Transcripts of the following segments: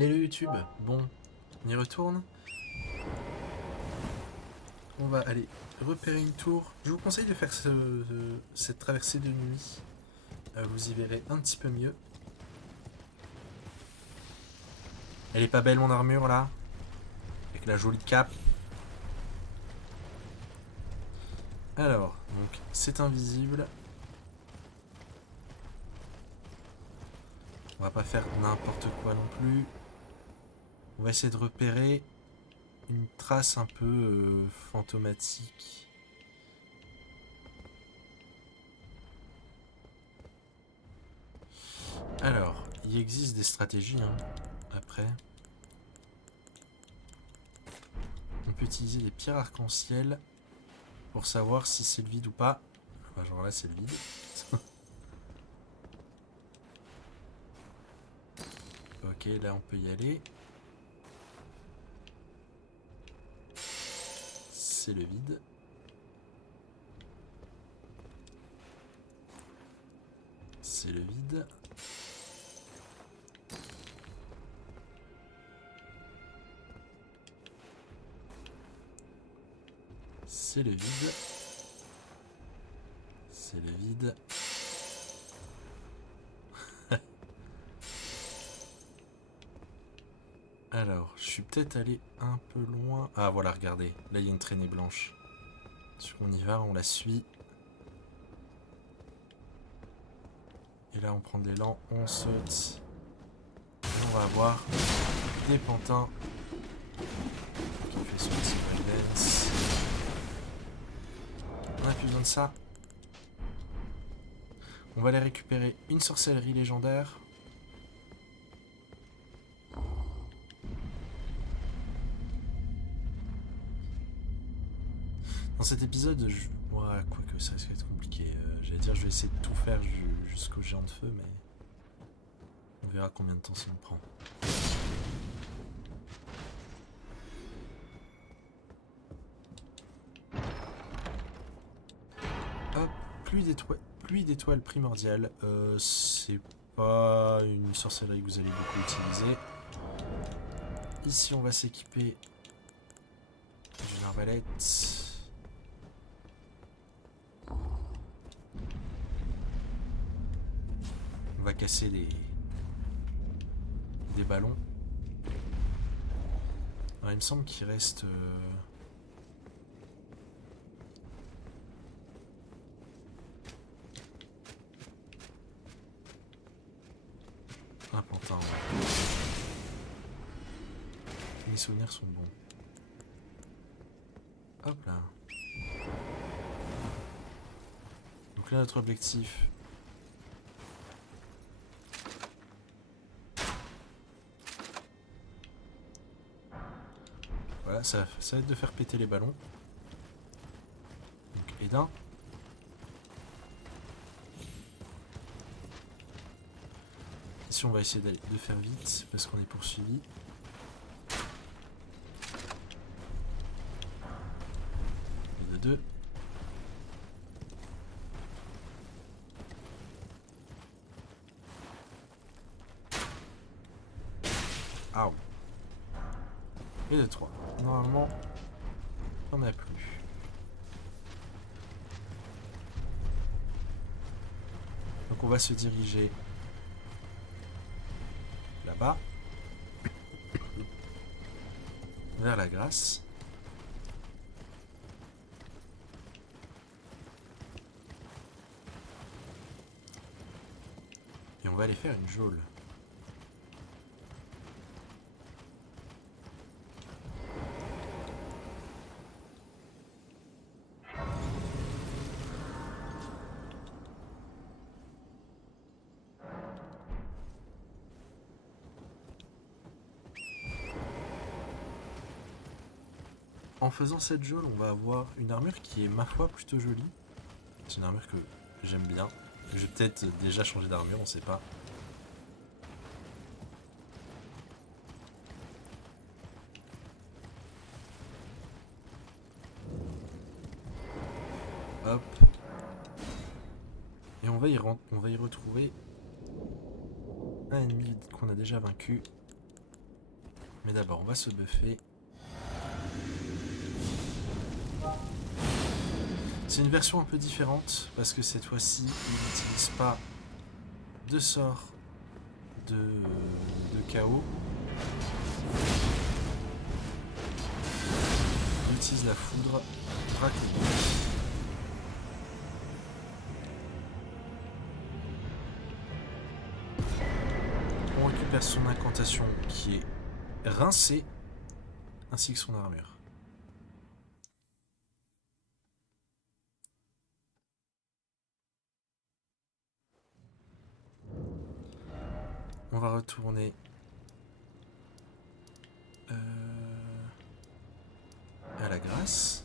Hello YouTube, bon, on y retourne. On va aller repérer une tour. Je vous conseille de faire cette traversée de nuit. Vous y verrez un petit peu mieux. Elle est pas belle mon armure là? Avec la jolie cape. Alors, donc c'est invisible. On va pas faire n'importe quoi non plus. On va essayer de repérer une trace un peu fantomatique. Alors, il existe des stratégies hein, après. On peut utiliser des pierres arc-en-ciel pour savoir si c'est le vide ou pas. Enfin, genre là c'est le vide. Ok, là on peut y aller. C'est le vide. C'est le vide. C'est le vide. C'est le vide. Alors, je suis peut-être allé un peu loin. Ah voilà, regardez. Là, il y a une traînée blanche. Si on y va, on la suit. Et là, on prend de l'élan, on saute. Et on va avoir des pantins qui fait son petit breakdance. On a plus besoin de ça. On va aller récupérer une sorcellerie légendaire. Dans cet épisode, ouais, quoique ça risque d'être compliqué. J'allais dire, je vais essayer de tout faire jusqu'au géant de feu, mais on verra combien de temps ça me prend. Hop, pluie d'étoiles primordiales. C'est pas une sorcellerie que vous allez beaucoup utiliser. Ici, on va s'équiper d'une arbalète. On va casser des ballons. Alors, il me semble qu'il reste... un pantin. Ouais. Mes souvenirs sont bons. Hop là. Donc là, notre objectif... Voilà, ça va être de faire péter les ballons. Donc, et d'un. Ici, on va essayer de faire vite parce qu'on est poursuivi. Et de deux. Ah. Et de 3. Normalement, on n'a plus. Donc on va se diriger là-bas, vers la Grâce. Et on va aller faire une geôle. En faisant cette geôle, on va avoir une armure qui est, ma foi, plutôt jolie. C'est une armure que j'aime bien. Je vais peut-être déjà changer d'armure, on sait pas. Hop. Et on va y retrouver un ennemi qu'on a déjà vaincu. Mais d'abord, on va se buffer. C'est une version un peu différente parce que cette fois-ci, il n'utilise pas de sort de chaos. Il utilise la foudre draconique. On récupère son incantation qui est rincée, ainsi que son armure. On va retourner à la grâce.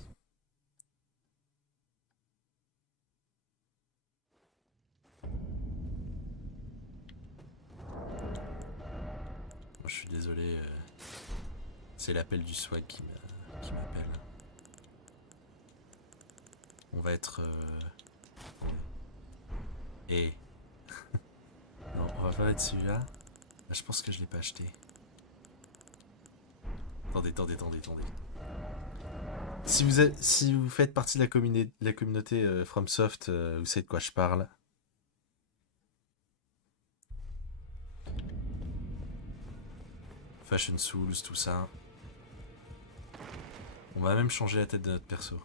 Je suis désolé, c'est l'appel du swag qui m'appelle. On va être... Et... non, on va pas mettre celui-là. Je pense que je l'ai pas acheté. Attendez. Si vous faites partie de la communauté FromSoft, vous savez de quoi je parle. Fashion Souls, tout ça. On va même changer la tête de notre perso.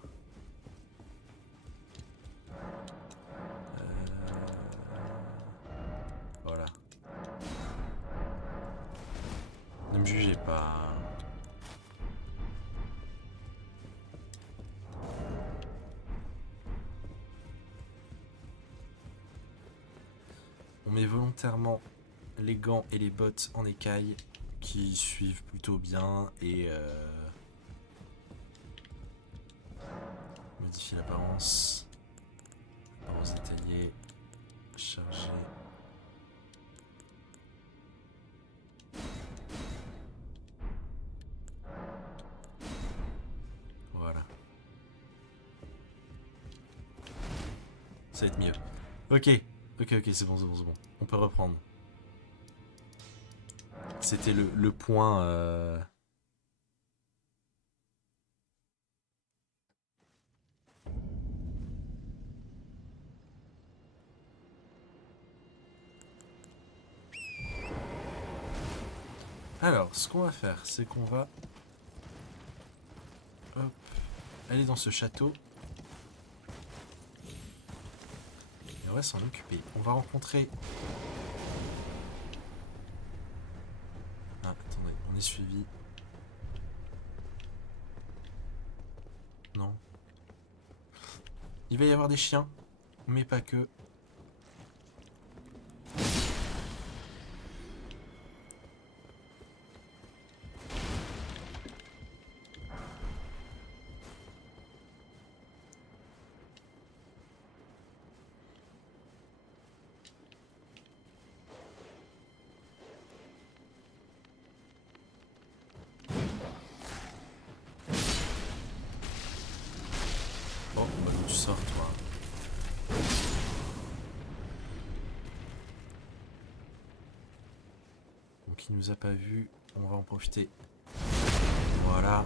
Voilà. Ne me jugez pas. On met volontairement les gants et les bottes en écaille qui suivent plutôt bien et modifie l'apparence. Apparence détaillée. Chargée. Voilà. Ça va être mieux. Ok, c'est bon. On peut reprendre. C'était le point... Alors, ce qu'on va faire, c'est qu'on va... Hop, aller dans ce château. Et on va s'en occuper. On va rencontrer... Ah, attendez, on est suivi. Non. Il va y avoir des chiens, mais pas que. Bon, bah, tu sors, toi. Donc il nous a pas vu, on va en profiter. Voilà.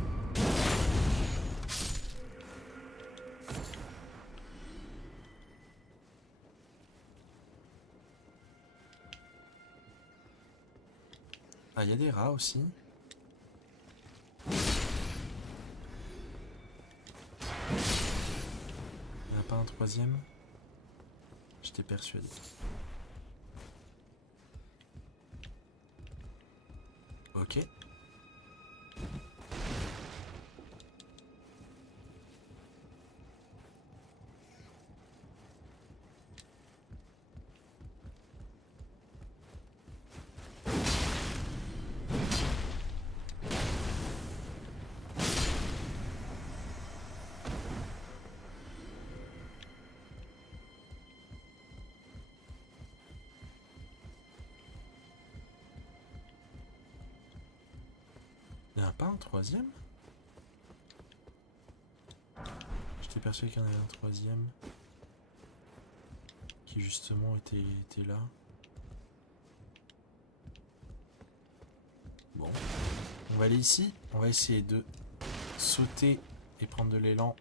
Ah, il y a des rats aussi. Il n'y en a pas un troisième? J'étais persuadé. Ok. Il n'y en a pas un troisième? J'étais persuadé qu'il y en avait un troisième. Qui justement était là. Bon. On va aller ici. On va essayer de sauter et prendre de l'élan.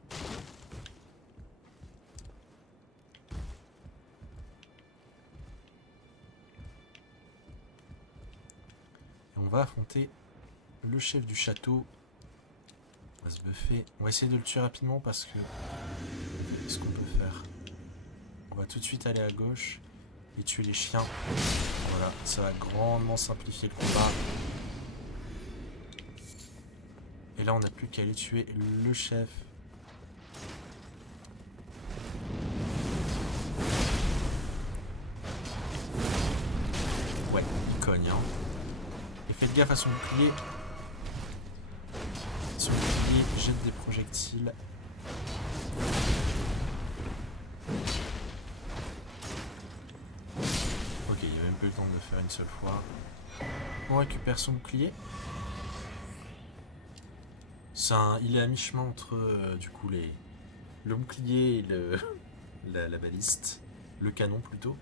Et on va affronter le chef du château. On va se buffer. On va essayer de le tuer rapidement parce que... ce qu'on peut faire. On va tout de suite aller à gauche et tuer les chiens. Voilà, ça va grandement simplifier le combat. Et là, on n'a plus qu'à aller tuer le chef. Ouais, il cogne, hein. Et faites gaffe à son bouclier. Son bouclier jette des projectiles. Ok, il n'y a même plus le temps de le faire une seule fois. On récupère son bouclier. Il est à mi-chemin entre du coup le bouclier et la baliste. Le canon plutôt.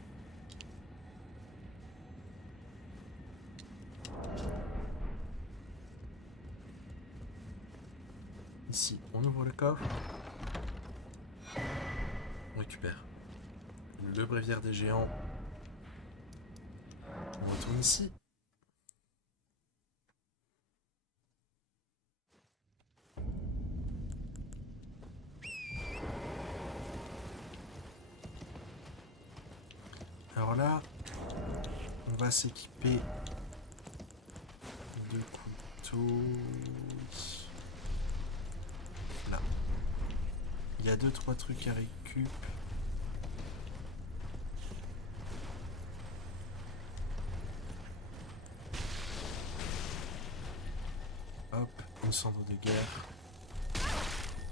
Ici, on ouvre le coffre. On récupère le bréviaire des géants. On retourne ici. Alors là, on va s'équiper de couteaux. Là. Il y a 2-3 trucs à récup. Hop, une cendre de guerre.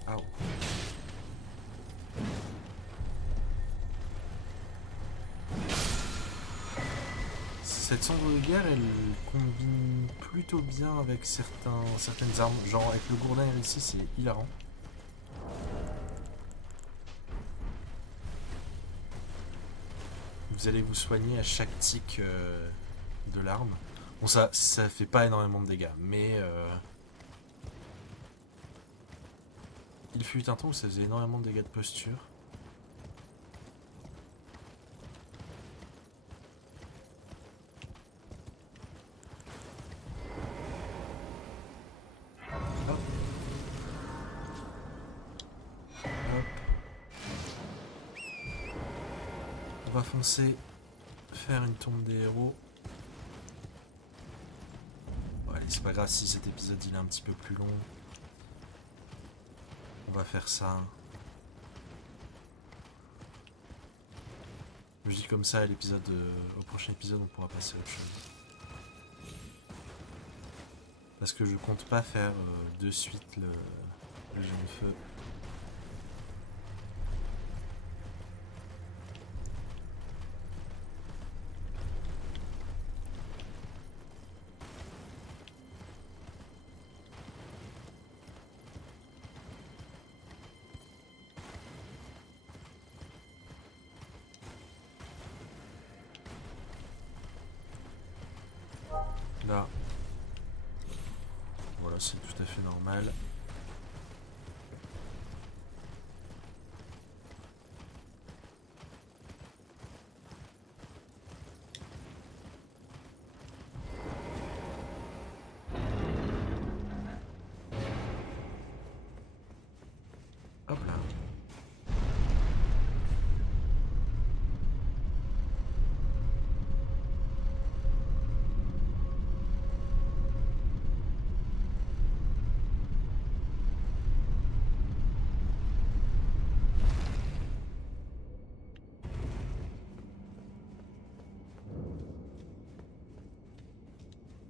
Ah. Cette cendre de guerre, elle combine plutôt bien avec certaines armes. Genre avec le gourdin ici, c'est hilarant. Vous allez vous soigner à chaque tic de l'arme. Bon, ça fait pas énormément de dégâts, mais il fut un temps où ça faisait énormément de dégâts de posture. Hop. Hop. On va foncer, faire une tombe des héros. Bon, allez, c'est pas grave si cet épisode il est un petit peu plus long. On va faire ça. Je dis comme ça, au prochain épisode, on pourra passer à autre chose. Parce que je compte pas faire de suite le génie de feu. Là, voilà, c'est tout à fait normal. Hop là.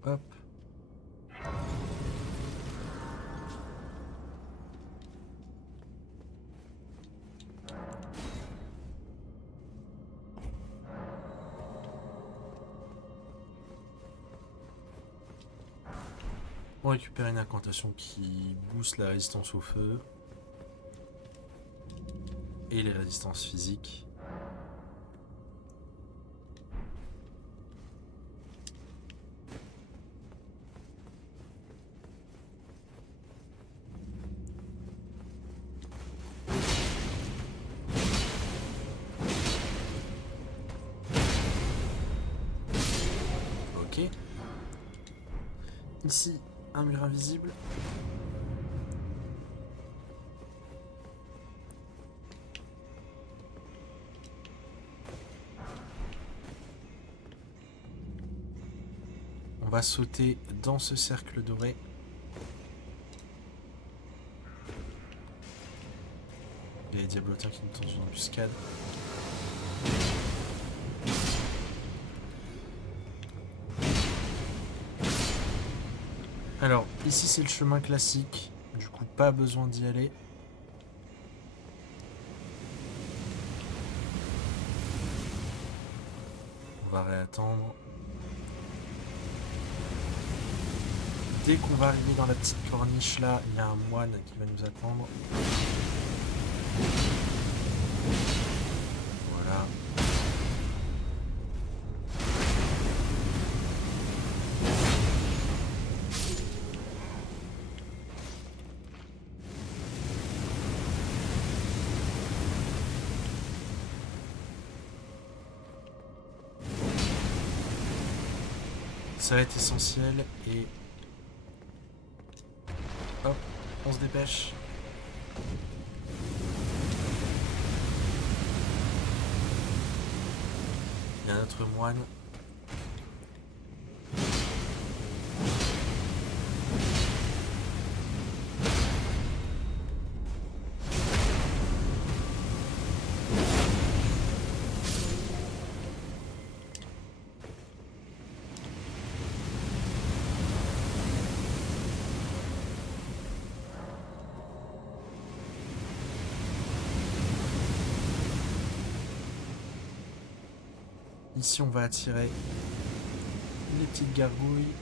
Hop. On récupère une incantation qui booste la résistance au feu et les résistances physiques. Ici, un mur invisible. On va sauter dans ce cercle doré. Il y a les diablotins qui nous tentent une embuscade. Alors, ici c'est le chemin classique. Du coup, pas besoin d'y aller. On va réattendre. Dès qu'on va arriver dans la petite corniche là, il y a un moine qui va nous attendre. Voilà. Ça va être essentiel et... Hop, on se dépêche. Il y a notre moine. Ici, on va attirer les petites gargouilles.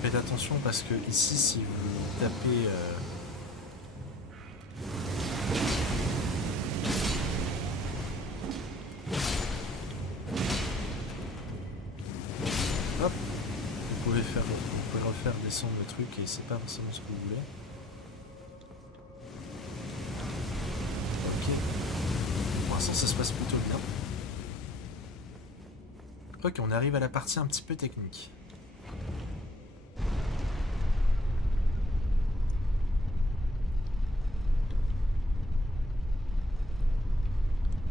Faites attention parce que ici, si vous tapez... Hop, vous pouvez refaire descendre le truc et c'est pas forcément ce que vous voulez. Pour l'instant, ça se passe plutôt bien. Ok, on arrive à la partie un petit peu technique.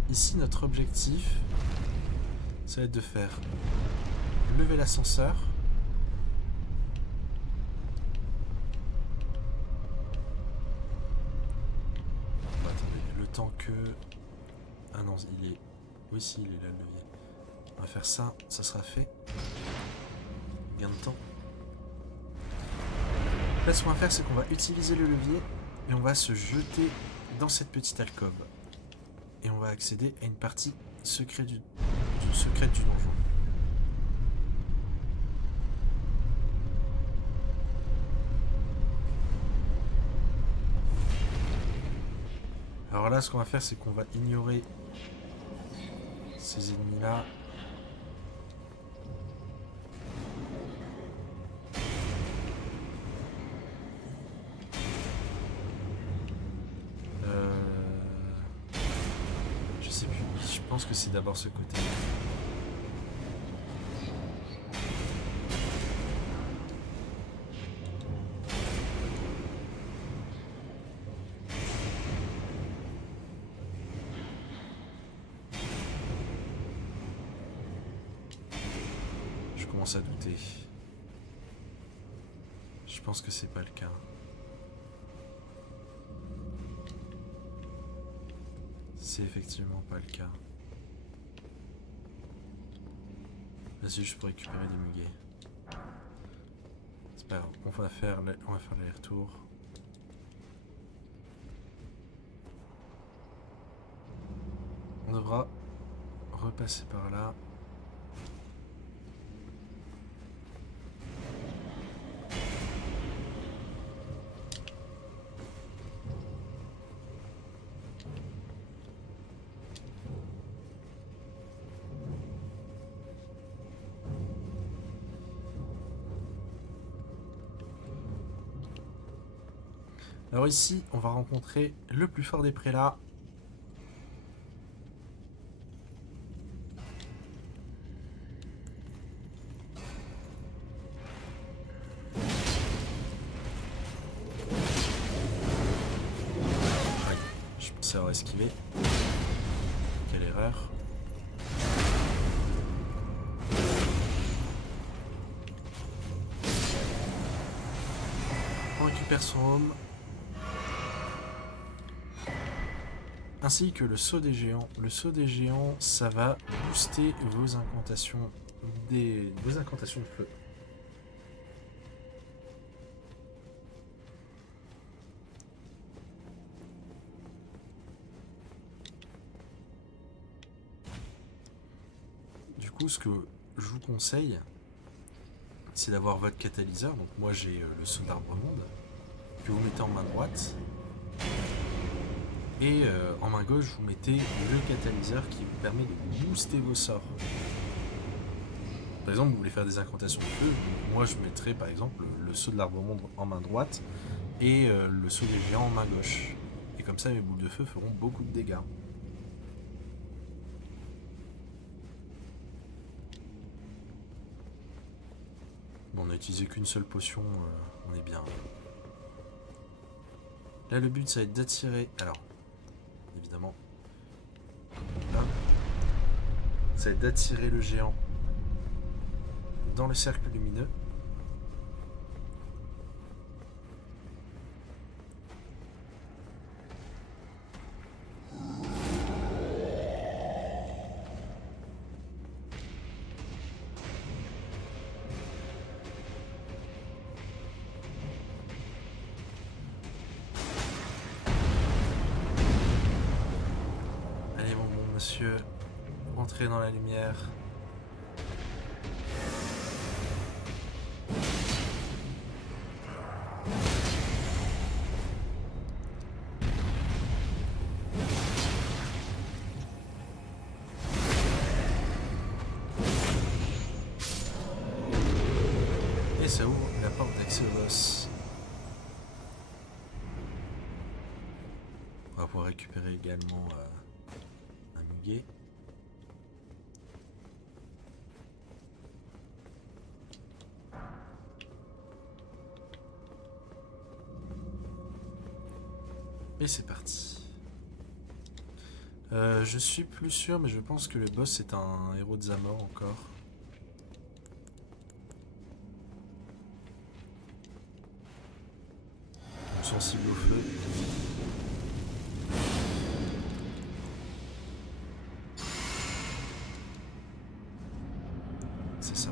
Ici, notre objectif, ça va être de faire lever l'ascenseur. Bon, attendez, le temps que... Ah non, il est... Oui, si, il est là, le levier. On va faire ça, ça sera fait. Gain de temps. Là, ce qu'on va faire, c'est qu'on va utiliser le levier et on va se jeter dans cette petite alcôve. Et on va accéder à une partie secrète du donjon. Alors là, ce qu'on va faire, c'est qu'on va ignorer ces ennemis-là. Je sais plus. Je pense que c'est d'abord ce côté. Je commence à douter. Je pense que c'est pas le cas. C'est effectivement pas le cas. Là, c'est juste pour récupérer des muguets. C'est pas grave. On va faire l'aller-retour. On devra repasser par là. Alors ici, on va rencontrer le plus fort des prélats. censé avoir esquivé. Quelle erreur. On récupère son home. Ainsi que le saut des géants. Le saut des géants, ça va booster vos incantations de feu. Du coup, ce que je vous conseille, c'est d'avoir votre catalyseur. Donc moi j'ai le saut d'arbre monde que vous mettez en main droite. Et en main gauche, vous mettez le catalyseur qui vous permet de booster vos sorts. Par exemple, vous voulez faire des incantations de feu, moi je mettrais par exemple le saut de l'arbre monde en main droite et le saut des géants en main gauche. Et comme ça, mes boules de feu feront beaucoup de dégâts. Bon, on n'a utilisé qu'une seule potion, on est bien. Là, le but, ça va être d'attirer... Alors, évidemment... Là, ça va être d'attirer le géant dans le cercle lumineux. Allez mon bon monsieur, entrez dans la lumière. Et ça ouvre la porte d'accès au boss. On va pouvoir récupérer également un muguet. Et c'est parti. Je suis plus sûr, mais je pense que le boss est un héros de Zamor encore. Sensible au feu. C'est ça.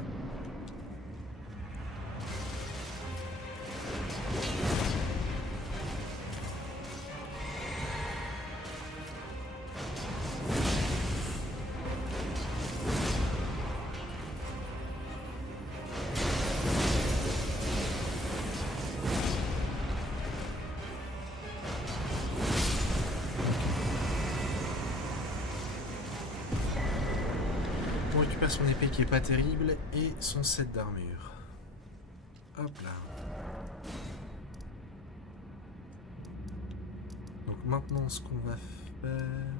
On récupère son épée qui est pas terrible et son set d'armure. Hop là. Donc maintenant ce qu'on va faire...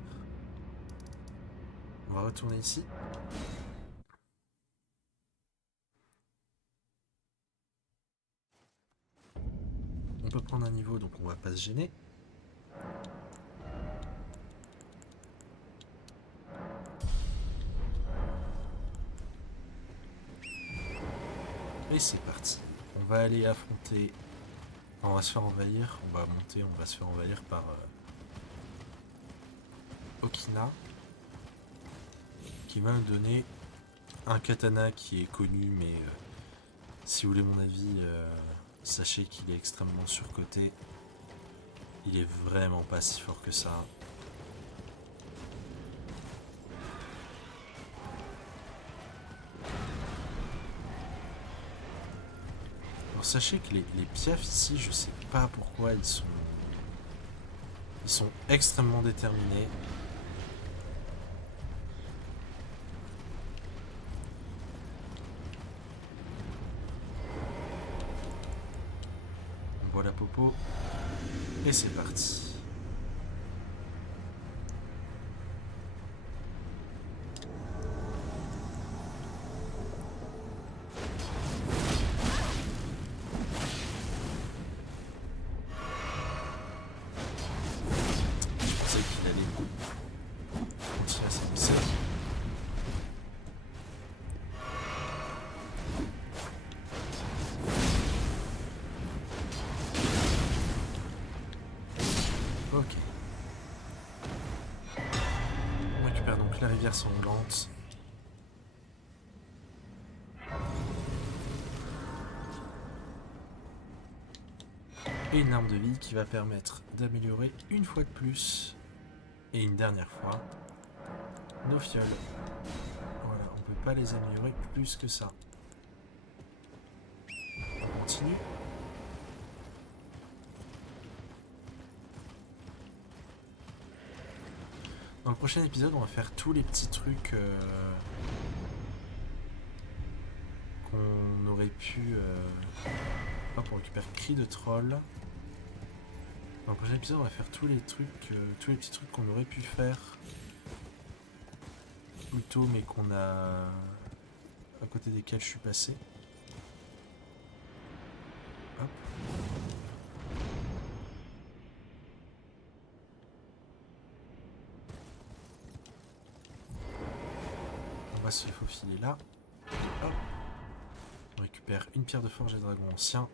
On va retourner ici. On peut prendre un niveau donc on va pas se gêner. Et c'est parti. On va aller affronter... On va se faire envahir. On va monter, on va se faire envahir par Okina. Qui va me donner un katana qui est connu, mais si vous voulez mon avis, sachez qu'il est extrêmement surcoté. Il est vraiment pas si fort que ça. Alors sachez que les piafs ici, je sais pas pourquoi ils sont extrêmement déterminés. On boit la popo et c'est parti. rivière sanglante. Et une arme de vie qui va permettre d'améliorer une fois de plus, et une dernière fois, nos fioles. Voilà, on peut pas les améliorer plus que ça. On continue. Dans le prochain épisode, on va faire tous les petits trucs qu'on aurait pu... Hop, on récupère cri de troll. Dans le prochain épisode, on va faire tous les trucs, tous les petits trucs qu'on aurait pu faire plus tôt, mais qu'on a... à côté desquels je suis passé. Hop. On va se faufiler là. Hop. On récupère une pierre de forge et dragon ancien.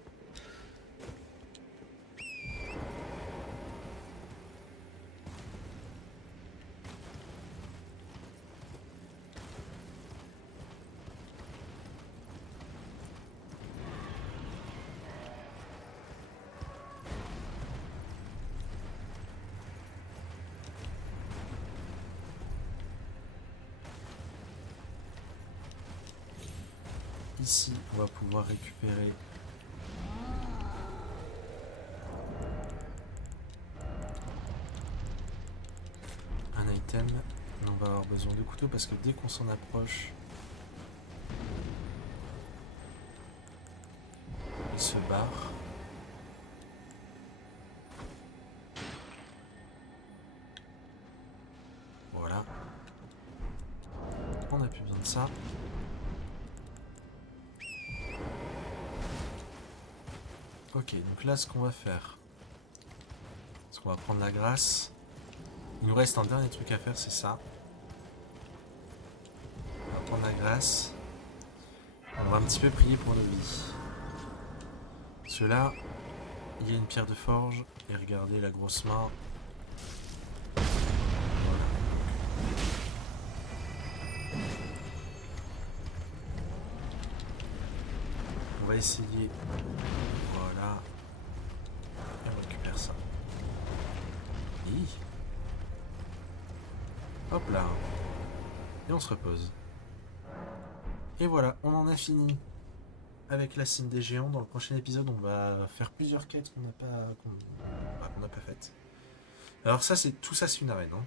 Ici, on va pouvoir récupérer un item. On va avoir besoin de couteaux parce que dès qu'on s'en approche, il se barre. Voilà. On n'a plus besoin de ça. Ok, donc là, ce qu'on va faire, c'est qu'on va prendre la grâce. Il nous reste un dernier truc à faire, c'est ça. On va prendre la grâce. On va un petit peu prier pour nos vies. Parce que là, il y a une pierre de forge. Et regardez la grosse main. Voilà. On va essayer. Voilà. Et on récupère ça. Oui. Hop là. Et on se repose. Et voilà, on en a fini avec la cime des géants. Dans le prochain épisode, on va faire plusieurs quêtes qu'on n'a pas faites. Alors ça, tout ça, c'est une arène. Hein.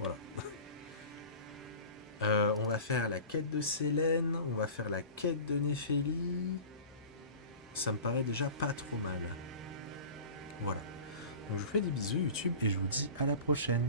Voilà. On va faire la quête de Sélène, on va faire la quête de Néphélie. Ça me paraît déjà pas trop mal. Voilà. Donc je vous fais des bisous YouTube et je vous dis à la prochaine.